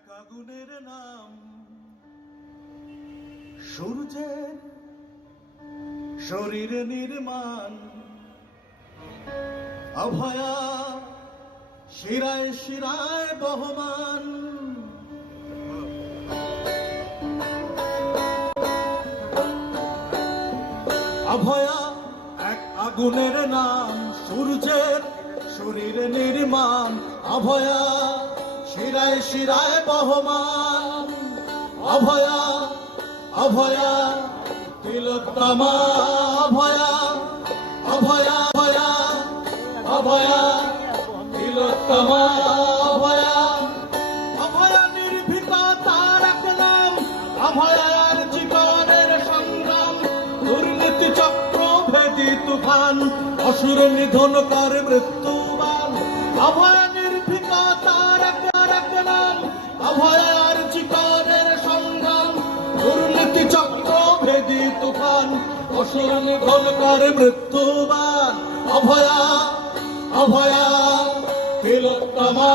এক আগুনের নাম সূর্যের শরীর নির্মাণ অভয়া শিরায় শিরায় বহমান অভয়া এক আগুনের নাম সূর্যের শরীর নির্মাণ অভয়া শিরায় শিরায় বহমান অভয়া অভয়া তিলোত্তমা অভয়া অভয়া অভয়া অভয়া তিলোত্তমা অভয়া অভয়া নির্ভীকতার এক নাম অভয়ার জীবনের সংগ্রাম দুর্নীতি চক্র ভেদি তুফান অসুর নিধন করে মৃত্যুবান অভয়া নির্ভীকতার এক নাম অভয়ার জীবনের সংগ্রাম দুর্নীতি চক্র ভেদি তুফান অসুর নিধন করে মৃত্যুবান অভয়া অভয়া তিলোত্তমা